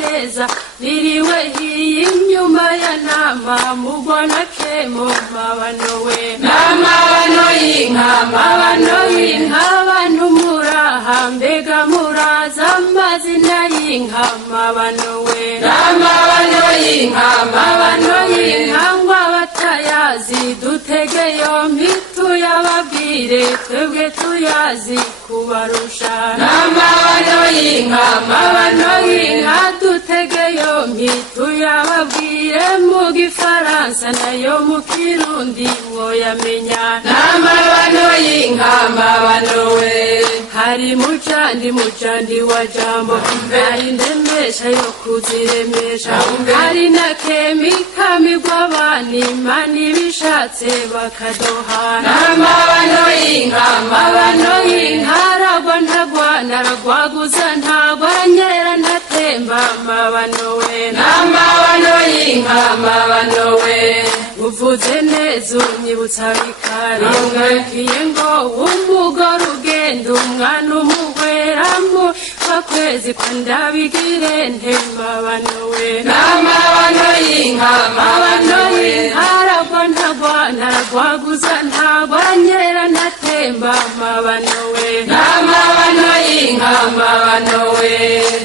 neza niriwe hiye inyuma ya nama mugwana kemo mabano we n'amabano y'inka mabano y'inka abantu muraha mbega muraza amazina y'inka mabano we n'amabano y'inka mabano y'inka ngo abatayazi dutege yompi tuyababwire twebwe tuyazi kubarusha n'amabano y'inka mabano y'inka dutege yompi tuyababwire mu gifaransa nayo mu kirundi mwoyamenya n'amabano y'inka mabano we hari mucandi wa jambo hari ndemesha yo kuziremesha hari na kemikami gw'abani mani bishatse bakadohana n'amabano y'inka mabano y'inka aragwa ntagwana aragwaguza ntagwa aranyerera ntatemba mabano we n'amabano y'inka mabano we uvuze neza unyibutsa bikari nkiye ngo umugore ugenda umwana umuhweramu bakwezi kwa ndabigire mabano we n'amabano y'inka mabano y'inka aragwa ntagwana aragwaguza ntagwa aranyerera ntatemba mabano we n'amabano y'inka mabano we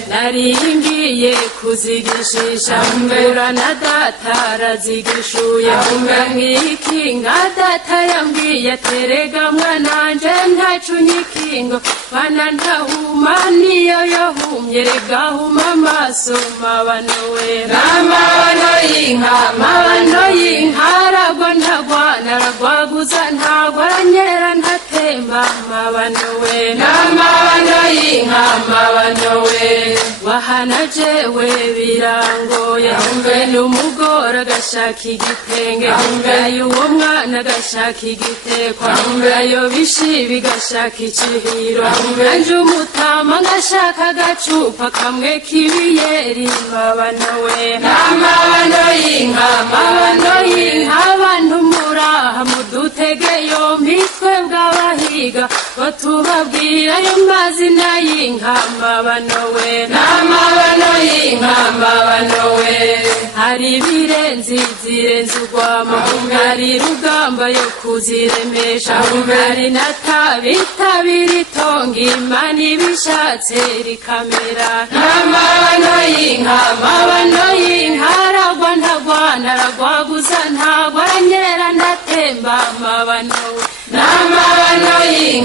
nari ngiye kuzigishisha mbura na data arazigishuye nk'iki nka data yambwiye aterega mwananje ntacunyikingo bana ntahuma niyo yahumye rega huma amaso mabano we n'amabano y'inka mabano y'inka aragwa ntagwana aragwaguza ntagwa aranyerera ntatemba mabano we n'amabano y'inka mabano we wahana jewe birangoye n'umugore agashaka igitenge ayo uwo mwana agashaka igitekwa ayo bishi bigashaka icihiro anje umutama ngashaka agacupa kamwe k'ibiyeri mabano we n'amabano y'inka mabano y'inka abantu muraha mudutege yompi twebwe abahiga ngo tubabwire ayo mazina y'inka mabano we n'amabano y'inka mabano we hari ibirenzi zirenze urwamo hari rugamba yo kuziremesha hari na tabitabira itonga imana ibishatse rikamera n'amabano y'inka mabano y'inka aragwa ntagwana aragwaguza ntagwa aranyerera ntatemba mabano we n'amabano y'inka